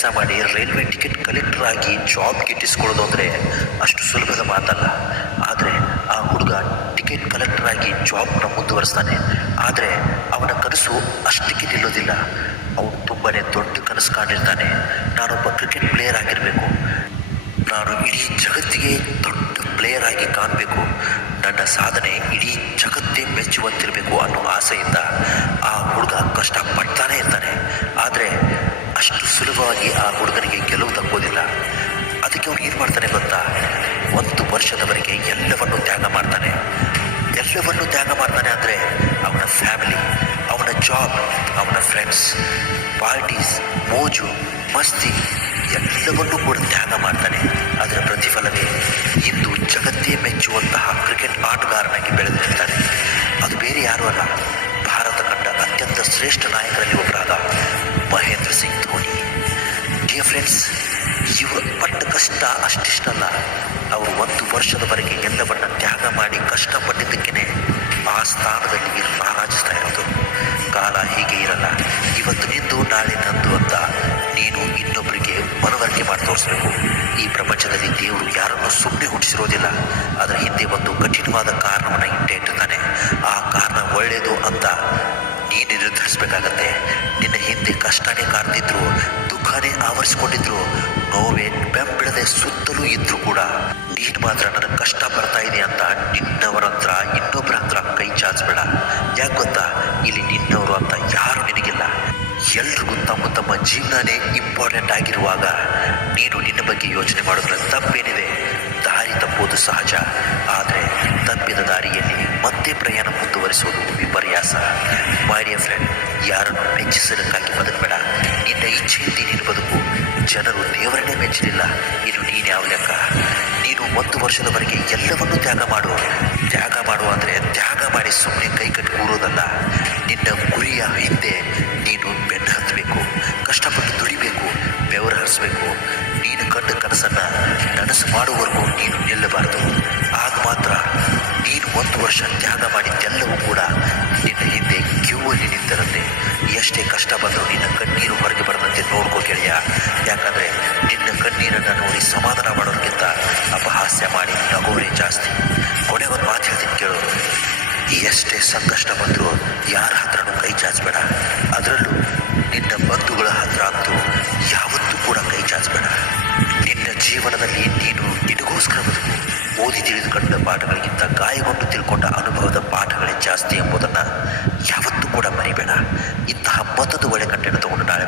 ಕೆಲಸ ಮಾಡಿ railway ticket collector ಆಗಿ ಜಾಬ್ ಗಿಟ್ಟಿಸ್ಕೊಳ್ಳೋದು ಅಂದರೆ ಅಷ್ಟು ಸುಲಭದ ಮಾತಲ್ಲ. ಆದರೆ ಆ ಹುಡುಗ ಟಿಕೆಟ್ ಕಲೆಕ್ಟರ್ ಆಗಿ ಜಾಬ್ನ ಮುಂದುವರಿಸ್ತಾನೆ. ಆದರೆ ಅವನ ಕನಸು ಅಷ್ಟಕ್ಕೆ ನಿಲ್ಲೋದಿಲ್ಲ. ಅವನು ತುಂಬಾ ದೊಡ್ಡ ಕನಸು ಕಾಣಿರ್ತಾನೆ. ನಾನೊಬ್ಬ ಕ್ರಿಕೆಟ್ ಪ್ಲೇಯರ್ ಆಗಿರಬೇಕು, ನಾನು ಇಡೀ ಜಗತ್ತಿಗೆ ದೊಡ್ಡ ಪ್ಲೇಯರ್ ಆಗಿ ಕಾಣಬೇಕು, ನನ್ನ ಸಾಧನೆ ಇಡೀ ಜಗತ್ತೇ ಮೆಚ್ಚುವಂತಿರಬೇಕು ಅನ್ನೋ ಆಸೆಯಿಂದ ಆ ಹುಡುಗ ಕಷ್ಟಪಡ್ತಾನೆ ಇರ್ತಾನೆ. ಆದರೆ ಅಷ್ಟು ಸುಲಭವಾಗಿ ಆ ಹುಡುಗನಿಗೆ ಗೆಲುವು ತಕ್ಕೋದಿಲ್ಲ. ಅದಕ್ಕೆ ಅವನು ಏನು ಮಾಡ್ತಾನೆ ಗೊತ್ತಾ? 1 ವರ್ಷದವರೆಗೆ ಎಲ್ಲವನ್ನೂ ತ್ಯಾಗ ಮಾಡ್ತಾನೆ. ಎಲ್ಲವನ್ನೂ ತ್ಯಾಗ ಮಾಡ್ತಾನೆ ಅಂದರೆ ಅವನ ಫ್ಯಾಮಿಲಿ, ಅವನ ಜಾಬ್, ಅವನ ಫ್ರೆಂಡ್ಸ್, ಪಾರ್ಟೀಸ್, ಮೋಜು ಮಸ್ತಿ ಎಲ್ಲವನ್ನೂ ಕೂಡ ತ್ಯಾಗ ಮಾಡ್ತಾನೆ. ಅದರ ಪ್ರತಿಫಲವೇ ಇಂದು ಜಗತ್ತೇ ಮೆಚ್ಚುವಂತಹ ಕ್ರಿಕೆಟ್ ಆಟಗಾರನಾಗಿ ಬೆಳೆದಿರ್ತಾನೆ. ಅದು ಬೇರೆ ಯಾರೂ ಅಲ್ಲ, ಭಾರತ ಕಂಡ ಅತ್ಯಂತ ಶ್ರೇಷ್ಠ ನಾಯಕರಲ್ಲಿ ಒಬ್ಬರಾದ ಮಹೇಂದ್ರ ಸಿಂಗ್ ಧೋನಿ. ಡಿಯರ್ ಫ್ರೆಂಡ್ಸ್, ಇವರು ಪಟ್ಟ ಕಷ್ಟ ಅಷ್ಟಿಷ್ಟಲ್ಲ. ಅವರು 1 ವರ್ಷದವರೆಗೆ ಎಲ್ಲವನ್ನ ತ್ಯಾಗ ಮಾಡಿ ಕಷ್ಟಪಟ್ಟಿದ್ದಕ್ಕೇ ಆ ಸ್ಥಾನದಲ್ಲಿ ರಾರಾಜಿಸ್ತಾ ಇರೋದು. ಕಾಲ ಹೀಗೆ ಇರಲ್ಲ. ಇವತ್ತು ನಿಂದು ನಾಳೆ ನಂದು ಅಂತ ನೀನು ಇನ್ನೊಬ್ಬರಿಗೆ ಮನವರಿಕೆ ಮಾಡಿ ತೋರಿಸ್ಬೇಕು. ಈ ಪ್ರಪಂಚದಲ್ಲಿ ದೇವರು ಯಾರನ್ನು ಸುಮ್ಮನೆ ಹುಟ್ಟಿಸಿರೋದಿಲ್ಲ. ಅದರ ಹಿಂದೆ ಒಂದು ಕಠಿಣವಾದ ಕಾರಣವನ್ನು ಇಟ್ಟಿರ್ತಾನೆ. ಆ ಕಾರಣ ಒಳ್ಳೆಯದು ಅಂತ ನೀನು ನಿರ್ಧರಿಸಬೇಕಾಗತ್ತೆ. ನಿನ್ನ ಹಿಂದೆ ಕಷ್ಟನೇ ಕಾಡ್ತಿದ್ರು, ದುಃಖನೇ ಆವರಿಸಿಕೊಂಡಿದ್ರು, ನೋವೇ ಬೆಂಬಿಡದೆ ಸುತ್ತಲೂ ಇದ್ರು ಕೂಡ ನೀನು ಮಾತ್ರ ನನಗೆ ಕಷ್ಟ ಬರ್ತಾ ಇದೆ ಅಂತ ನಿನ್ನವರ ಹತ್ರ ಇನ್ನೊಬ್ಬರ ಹತ್ರ ಕೈ ಚಾಚಬೇಡ. ಯಾಕೆ ಗೊತ್ತಾ? ಇಲ್ಲಿ ನಿನ್ನವರು ಅಂತ ಯಾರು ನಿನಗಿಲ್ಲ. ಎಲ್ರಿಗೂ ತಮ್ಮ ತಮ್ಮ ಜೀವನನೇ ಇಂಪಾರ್ಟೆಂಟ್ ಆಗಿರುವಾಗ ನೀನು ನಿನ್ನ ಬಗ್ಗೆ ಯೋಚನೆ ಮಾಡೋದ್ರಲ್ಲಿ ತಪ್ಪೇನಿದೆ? ದಾರಿ ತಪ್ಪೋದು ಸಹಜ, ಆದರೆ ತಪ್ಪಿದ ದಾರಿಯಲ್ಲಿ ಮತ್ತೆ ಪ್ರಯಾಣ ಮುಂದುವರಿಸುವುದು ವಿಪರ್ಯಾಸ. ಮೈ ಡಿಯರ್ ಫ್ರೆಂಡ್, ಯಾರನ್ನು ಮೆಚ್ಚಿಸಲಿಕ್ಕಾಗಿ ಬದುಕಬೇಡ. ನಿನ್ನ ಇಚ್ಛೆಯಿಂದ ನೀನು ಬದುಕು. ಜನರು ದೇವರನ್ನೇ ಮೆಚ್ಚಲಿಲ್ಲ, ಇನ್ನು ನೀನು ಯಾವ ಲೆಕ್ಕ? ನೀನು 1 ವರ್ಷದವರೆಗೆ ಎಲ್ಲವನ್ನೂ ತ್ಯಾಗ ಮಾಡು ಅಂದರೆ ತ್ಯಾಗ ಮಾಡಿ ಸುಮ್ಮನೆ ಕೈ ಕಟ್ಟಿ ಕೂರೋದಲ್ಲ. ನಿನ್ನ ಗುರಿಯ ಹಿಂದೆ ನೀನು ಬೆನ್ನು ಹತ್ತಬೇಕು, ಕಷ್ಟಪಟ್ಟು ದುಡಿಬೇಕು, ಬೆವರು ಹರಿಸಬೇಕು. ನೀನು ಕಂಡ ಕನಸನ್ನು ನನಸು ಮಾಡುವವರೆಗೂ ನೀನು ನಿಲ್ಲಬಾರದು. ಆಗ ಮಾತ್ರ ನೀನು 1 ವರ್ಷ ತ್ಯಾಗ ಮಾಡಿದ್ದೆಲ್ಲವೂ ಕೂಡ ನಿನ್ನ ಹಿಂದೆ ಕ್ಯೂವಲ್ಲಿ ನಿಂತಿರುತ್ತೆ. ಎಷ್ಟೇ ಕಷ್ಟ ಬಂದರೂ ನಿನ್ನ ಕಣ್ಣೀರು ಹೊರಗೆ ಬರದಂತೆ ನೋಡ್ಕೋ ಗೆಳೆಯ. ಯಾಕಂದರೆ ನಿನ್ನ ಕಣ್ಣೀರನ್ನು ನೋಡಿ ಸಮಾಧಾನ ಮಾಡೋದಕ್ಕಿಂತ ಅಪಹಾಸ್ಯ ಮಾಡಿ ನಗೋರೇ ಜಾಸ್ತಿ. ಕೊನೆಗೊಂದು ಮಾತು ಹೇಳ್ತೀನಿ ಕೇಳು. ಎಷ್ಟೇ ಸಂಕಷ್ಟ ಬಂದರೂ ಯಾರ ಹತ್ರನೂ ಕೈ ಚಾಚಬೇಡ. ಅದರಲ್ಲೂ ನಿನ್ನ ಬಂಧುಗಳ ಹತ್ರ ಅಂತೂ ಯಾವತ್ತೂ ಕೂಡ ಕೈ ಚಾಚಬೇಡ. ನಿನ್ನ ಜೀವನದಲ್ಲಿ ನೀನು ನಿನಗೋಸ್ಕರ ಬದುಕು. ಓದಿ ತಿಳಿದುಕೊಂಡ ಪಾಠಗಳಿಗಿಂತ ಗಾಯಗೊಂಡು ತಿಳ್ಕೊಂಡ ಅನುಭವದ ಪಾಠಗಳೇ ಜಾಸ್ತಿ ಎಂಬುದನ್ನು ಯಾವತ್ತೂ ಕೂಡ ಮರಿಬೇಡ. ಇಂತಹ ಮತ್ತೊಂದು ಒಳ್ಳೆ ಕಂಟೆಂಟ್ ತಗೊಂಡು ನಾಳೆ